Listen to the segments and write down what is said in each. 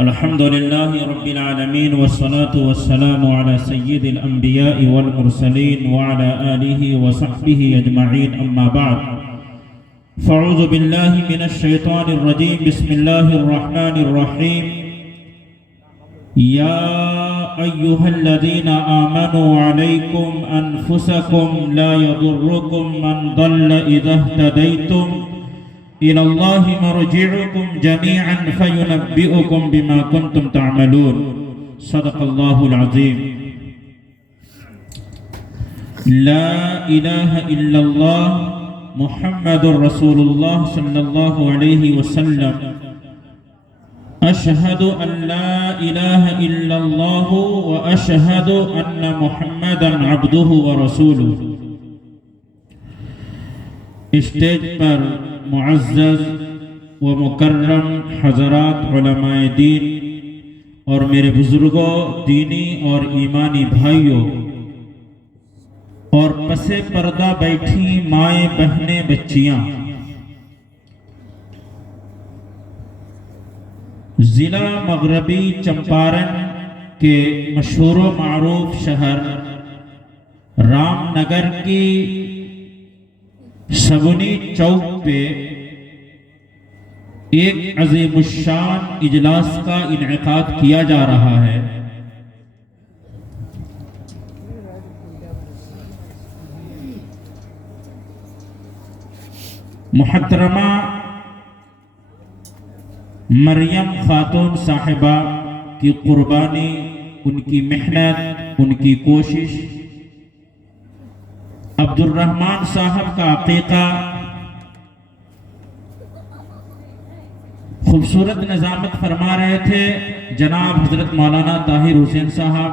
الحمد لله رب العالمين والصلاة والسلام على سيد الأنبياء والمرسلين وعلى آله وصحبه أجمعين أما بعد فأعوذ بالله من الشيطان الرجيم بسم الله الرحمن الرحيم يا أيها الذين آمنوا عليكم أنفسكم لا يضركم من ضل إذا اهتديتم إلى الله مرجعكم جميعا فينبئكم بما كنتم تعملون صدق الله العظيم لا إله إلا الله محمد رسول الله صلى الله عليه وسلم أشهد أن لا إله إلا الله وأشهد أن محمدا عبده ورسوله اسٹیج پر معزز و مکرم حضرات علماء دین اور میرے بزرگوں دینی اور ایمانی بھائیوں اور پس پردہ بیٹھی مائیں بہنیں بچیاں، ضلع مغربی چمپارن کے مشہور و معروف شہر رام نگر کی سگنی چوک پہ ایک عظیم الشان اجلاس کا انعقاد کیا جا رہا ہے۔ محترمہ مریم خاتون صاحبہ کی قربانی، ان کی محنت، ان کی کوشش، عبد الرحمن صاحب کا عقیقہ، خوبصورت نظامت فرما رہے تھے جناب حضرت مولانا طاہر حسین صاحب،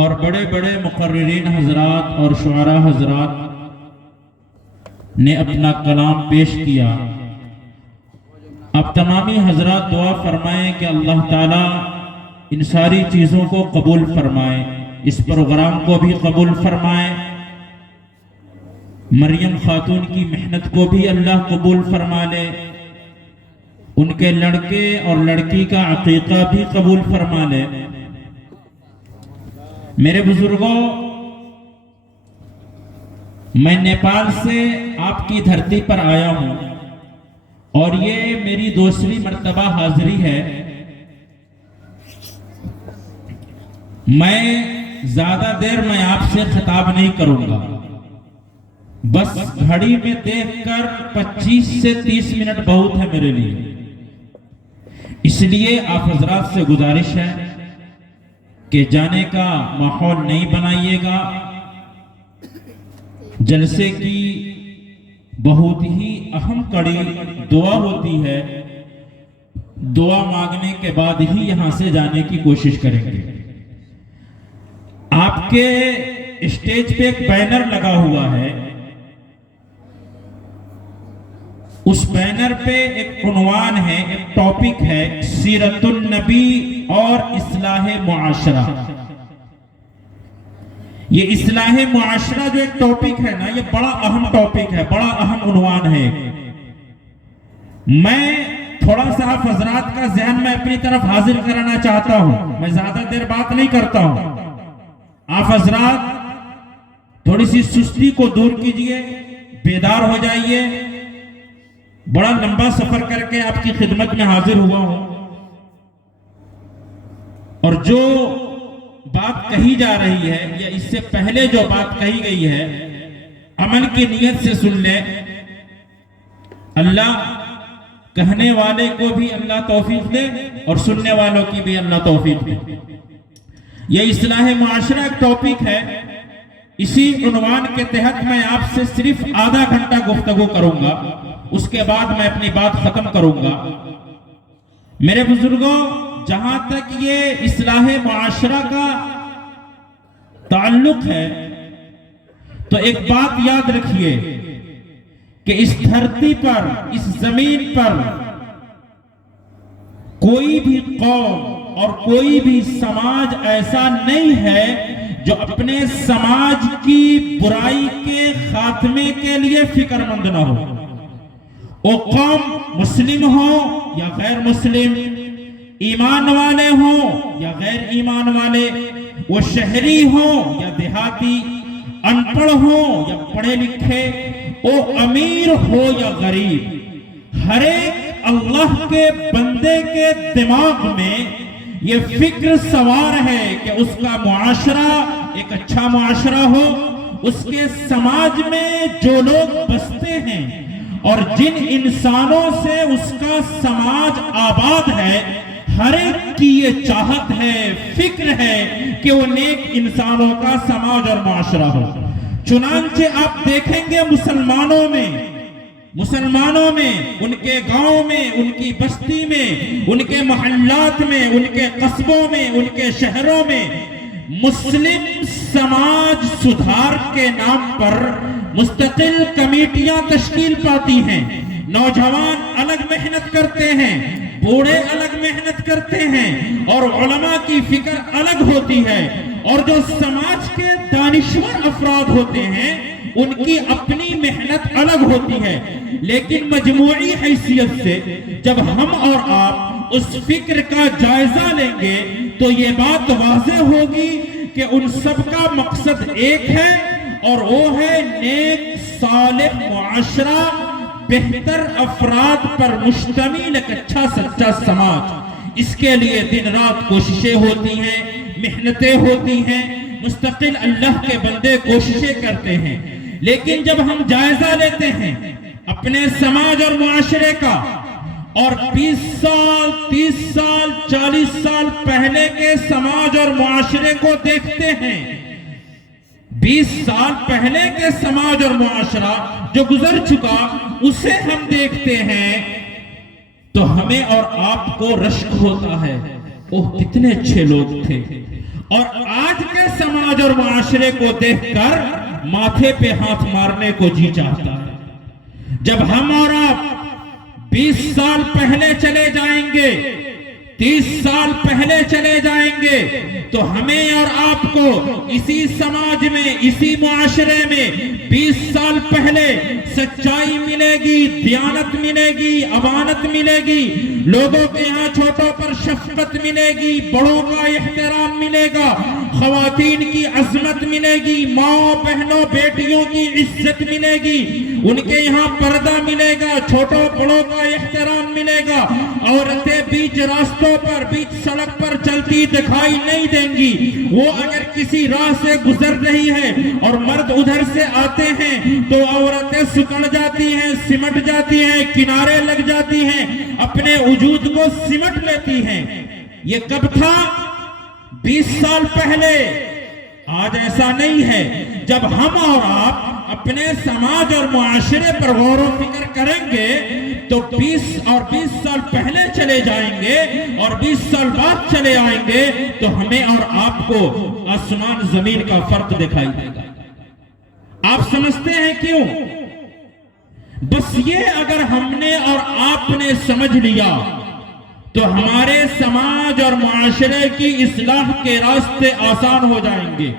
اور بڑے بڑے مقررین حضرات اور شعراء حضرات نے اپنا کلام پیش کیا۔ اب تمامی حضرات دعا فرمائیں کہ اللہ تعالیٰ ان ساری چیزوں کو قبول فرمائے، اس پروگرام کو بھی قبول فرمائے، مریم خاتون کی محنت کو بھی اللہ قبول فرما لے، ان کے لڑکے اور لڑکی کا عقیقہ بھی قبول فرما لے۔ میرے بزرگوں، میں نیپال سے آپ کی دھرتی پر آیا ہوں اور یہ میری دوسری مرتبہ حاضری ہے۔ میں زیادہ دیر میں آپ سے خطاب نہیں کروں گا، بس گھڑی میں دیکھ کر 25 سے 30 منٹ بہت ہے میرے لیے، اس لیے آپ حضرات سے گزارش ہے کہ جانے کا ماحول نہیں بنائیے گا۔ جلسے کی بہت ہی اہم کڑی دعا ہوتی ہے، دعا مانگنے کے بعد ہی یہاں سے جانے کی کوشش کریں گے۔ آپ کے اسٹیج پہ ایک بینر لگا ہوا ہے، اس بینر پہ ایک عنوان ہے، ایک ٹاپک ہے، سیرت النبی اور اصلاح معاشرہ۔ یہ اصلاح معاشرہ جو ایک ٹاپک ہے نا، یہ بڑا اہم ٹاپک ہے، بڑا اہم عنوان ہے۔ میں تھوڑا سا آپ حضرات کا ذہن میں اپنی طرف حاضر کرانا چاہتا ہوں، میں زیادہ دیر بات نہیں کرتا ہوں۔ آپ حضرات تھوڑی سی سستی کو دور کیجئے، بیدار ہو جائیے۔ بڑا لمبا سفر کر کے آپ کی خدمت میں حاضر ہوا ہوں، اور جو بات کہی جا رہی ہے یا اس سے پہلے جو بات کہی گئی ہے، عمل کی نیت سے سن لیں۔ اللہ کہنے والے کو بھی اللہ توفیق دے اور سننے والوں کی بھی اللہ توفیق دے۔ یہ اصلاح معاشرہ ایک ٹاپک ہے، اسی عنوان کے تحت میں آپ سے صرف آدھا گھنٹہ گفتگو کروں گا، اس کے بعد میں اپنی بات ختم کروں گا۔ میرے بزرگوں، جہاں تک یہ اصلاح معاشرہ کا تعلق ہے تو ایک بات یاد رکھیے کہ اس دھرتی پر، اس زمین پر کوئی بھی قوم اور کوئی بھی سماج ایسا نہیں ہے جو اپنے سماج کی برائی کے خاتمے کے لیے فکر مند نہ ہو۔ وہ قوم مسلم ہو یا غیر مسلم، ایمان والے ہوں یا غیر ایمان والے، وہ شہری ہوں یا دیہاتی، ان پڑھ ہوں یا پڑھے لکھے، وہ امیر ہو یا غریب، ہر ایک اللہ کے بندے کے دماغ میں یہ فکر سوار ہے کہ اس کا معاشرہ ایک اچھا معاشرہ ہو، اس کے سماج میں جو لوگ بستے ہیں اور جن انسانوں سے اس کا سماج آباد ہے، ہر ایک کی یہ چاہت ہے، فکر ہے کہ وہ نیک انسانوں کا سماج اور معاشرہ ہو۔ چنانچہ آپ دیکھیں گے مسلمانوں میں، ان کے گاؤں میں، ان کی بستی میں، ان کے محلات میں، ان کے قصبوں میں، ان کے شہروں میں مسلم سماج سدھار کے نام پر مستقل کمیٹیاں تشکیل پاتی ہیں، نوجوان الگ محنت کرتے ہیں، بوڑھے الگ محنت کرتے ہیں، اور علماء کی فکر الگ ہوتی ہے، اور جو سماج کے دانشور افراد ہوتے ہیں ان کی اپنی محنت الگ ہوتی ہے، لیکن مجموعی حیثیت سے جب ہم اور آپ اس فکر کا جائزہ لیں گے تو یہ بات واضح ہوگی کہ ان سب کا مقصد ایک ہے، اور وہ ہے نیک صالح معاشرہ، بہتر افراد پر مشتمل ایک اچھا سچا سماج۔ اس کے لیے دن رات کوششیں ہوتی ہیں، محنتیں ہوتی ہیں، مستقل اللہ کے بندے کوششیں کرتے ہیں، لیکن جب ہم جائزہ لیتے ہیں اپنے سماج اور معاشرے کا، اور 20 سال 30 سال 40 سال پہلے کے سماج اور معاشرے کو دیکھتے ہیں، 20 سال پہلے کے سماج اور معاشرہ جو گزر چکا اسے ہم دیکھتے ہیں تو ہمیں اور آپ کو رشک ہوتا ہے، وہ کتنے اچھے لوگ تھے، اور آج کے سماج اور معاشرے کو دیکھ کر ماتھے پہ ہاتھ مارنے کو جی چاہتا ہے۔ جب ہم اور آپ 20 سال پہلے چلے جائیں گے، 30 سال پہلے چلے جائیں گے تو ہمیں اور آپ کو اسی سماج میں، اسی معاشرے میں 20 سال پہلے سچائی ملے گی، دیانت ملے گی، امانت ملے گی، لوگوں کے یہاں چھوٹوں پر شفقت ملے گی، بڑوں کا احترام ملے گا، خواتین کی عظمت ملے گی، ماں بہنوں بیٹیوں کی عزت ملے گی، ان کے یہاں پردہ ملے گا، چھوٹوں بڑوں کا احترام ملے گا، عورتیں بیچ راستوں پر، بیچ سڑک پر چلتی دکھائی نہیں دیں گی، وہ اگر کسی راہ سے گزر رہی ہے اور مرد ادھر سے آتے ہیں تو عورتیں سکڑ جاتی ہیں، سمٹ جاتی ہیں، کنارے لگ جاتی ہیں، اپنے وجود کو سمٹ لیتی ہیں۔ یہ کب تھا؟ 20 سال پہلے۔ آج ایسا نہیں ہے۔ جب ہم اور آپ اپنے سماج اور معاشرے پر غور و فکر کریں گے تو 20 سال پہلے چلے جائیں گے اور 20 سال بعد چلے آئیں گے تو ہمیں اور آپ کو آسمان زمین کا فرق دکھائی دے گا۔ آپ سمجھتے ہیں کیوں؟ بس یہ اگر ہم نے اور آپ نے سمجھ لیا تو ہمارے سماج اور معاشرے کی اصلاح کے راستے آسان ہو جائیں گے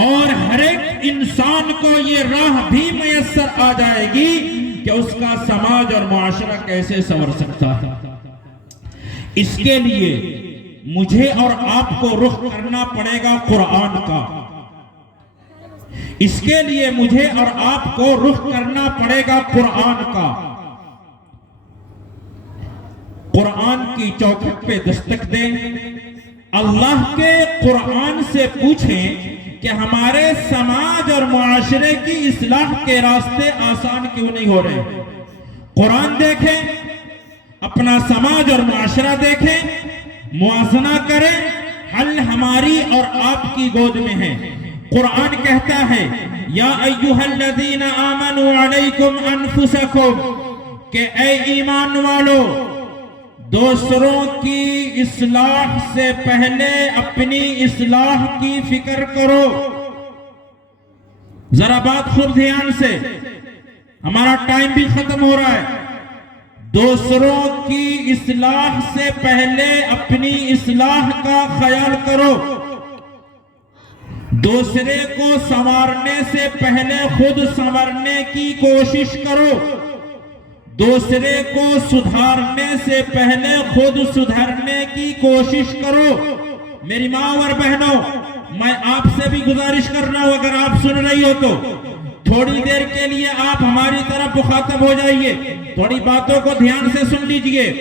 اور ہر ایک انسان کو یہ راہ بھی میسر آ جائے گی کہ اس کا سماج اور معاشرہ کیسے سنور سکتا ہے۔ اس کے لیے مجھے اور آپ کو رخ کرنا پڑے گا قرآن کا۔ اس کے لیے مجھے اور آپ کو رخ کرنا پڑے گا قرآن کا۔ قرآن کی چوکھٹ پہ دستک دیں، اللہ کے قرآن سے پوچھیں کہ ہمارے سماج اور معاشرے کی اصلاح کے راستے آسان کیوں نہیں ہو رہے۔ قرآن دیکھیں، اپنا سماج اور معاشرہ دیکھیں، موازنہ کریں، حل ہماری اور آپ کی گود میں ہے۔ قرآن کہتا ہے یا ایھا الذین آمنوا علیکم انفسکم، کہ اے ایمان والو دوسروں کی اصلاح سے پہلے اپنی اصلاح کی فکر کرو۔ ذرا بات خوب دھیان سے، ہمارا ٹائم بھی ختم ہو رہا ہے۔ دوسروں کی اصلاح سے پہلے اپنی اصلاح کا خیال کرو، دوسرے کو سنوارنے سے پہلے خود سنورنے کی کوشش کرو، دوسرے کو سدھارنے سے پہلے خود سدھرنے کی کوشش کرو۔ میری ماں اور بہنوں، میں آپ سے بھی گزارش کر رہا ہوں، اگر آپ سن رہی ہو تو تھوڑی دیر کے لیے آپ ہماری طرف مخاطب ہو جائیے، تھوڑی باتوں کو دھیان سے سن لیجئے۔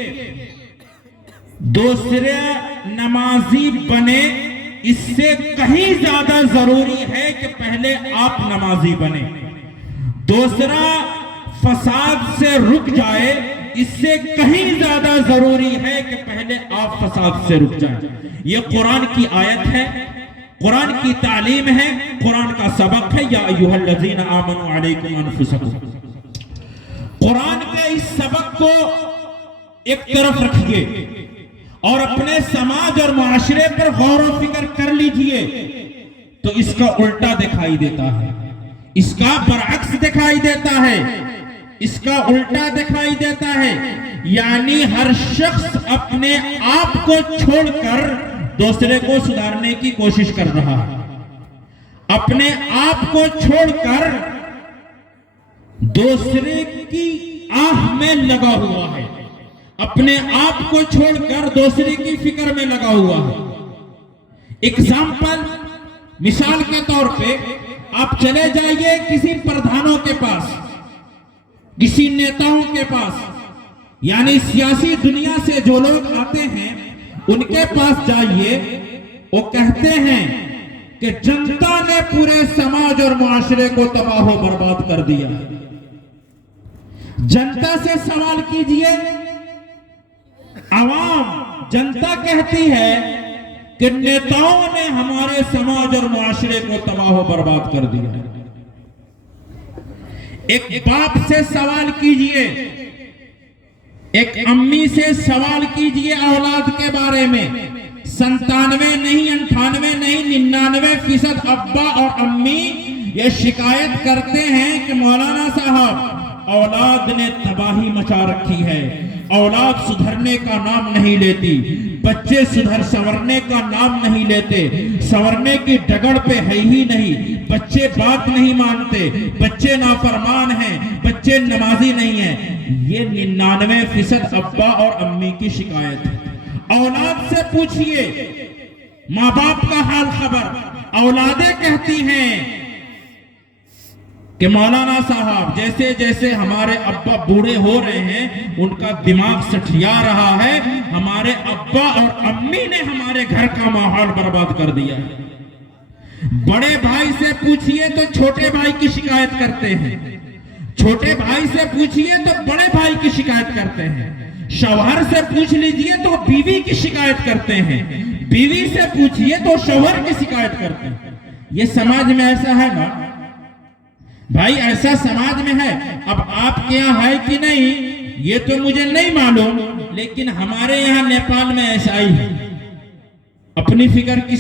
دوسرے نمازی بنے، اس سے کہیں زیادہ ضروری ہے کہ پہلے آپ نمازی بنے۔ دوسرا فساد سے رک جائے، اس سے کہیں زیادہ ضروری ہے کہ پہلے آپ فساد سے رک جائیں۔ یہ قرآن کی آیت ہے، قرآن کی تعلیم ہے، قرآن کا سبق ہے۔ یا ایھا الذین آمنوا علیکم انفسکم۔ قرآن کے اس سبق کو ایک طرف رکھیے اور اپنے سماج اور معاشرے پر غور و فکر کر لیجئے تو اس کا الٹا دکھائی دیتا ہے، اس کا برعکس دکھائی دیتا ہے، اس کا الٹا دکھائی دیتا ہے۔ یعنی ہر شخص اپنے آپ کو چھوڑ کر دوسرے کو سدھارنے کی کوشش کر رہا ہے، اپنے آپ کو چھوڑ کر دوسرے کی آہ میں لگا ہوا ہے، اپنے آپ کو چھوڑ کر دوسرے کی فکر میں لگا ہوا ہے۔ اگزامپل، مثال کے طور پہ آپ چلے جائیے کسی پردھانوں کے پاس، کسی نیتاؤں کے پاس، یعنی سیاسی دنیا سے جو لوگ آتے ہیں ان کے پاس جائیے، وہ کہتے ہیں کہ جنتا نے پورے سماج اور معاشرے کو تباہ و برباد کر دیا۔ جنتا سے سوال کیجئے، عوام، جنتا کہتی ہے کہ نیتاؤں نے ہمارے سماج اور معاشرے کو تباہ و برباد کر دیا۔ ایک باپ سے سوال کیجئے، ایک امی سے سوال کیجئے اولاد کے بارے میں، 97 نہیں 98 نہیں 99% ابا اور امی یہ شکایت کرتے ہیں کہ مولانا صاحب اولاد نے تباہی مچا رکھی ہے، اولاد سدھرنے کا نام نہیں لیتی، بچے سنورنے کا نام نہیں لیتے، سنورنے کی ڈگر پہ ہے ہی نہیں، بچے بات نہیں مانتے، بچے نافرمان ہیں، بچے نمازی نہیں ہیں۔ یہ 99% ابا اور امی کی شکایت ہے۔ اولاد سے پوچھئے، ماں باپ کا حال خبر، اولادیں کہتی ہیں کہ مولانا صاحب جیسے جیسے ہمارے ابا بوڑھے ہو رہے ہیں ان کا دماغ سٹھیا رہا ہے، ہمارے ابا اور امی نے ہمارے گھر کا ماحول برباد کر دیا۔ بڑے بھائی سے پوچھئے تو چھوٹے بھائی کی شکایت کرتے ہیں، چھوٹے بھائی سے پوچھئے تو بڑے بھائی کی شکایت کرتے ہیں، شوہر سے پوچھ لیجئے تو بیوی کی شکایت کرتے ہیں، بیوی سے پوچھئے تو شوہر کی شکایت کرتے ہیں۔ یہ سماج میں ایسا ہے نا بھائی، ایسا سماج میں ہے۔ اب آپ کے یہاں ہے کہ نہیں یہ تو مجھے نہیں معلوم، لیکن ہمارے یہاں نیپال میں ایسا ہی ہے۔ اپنی فکر کی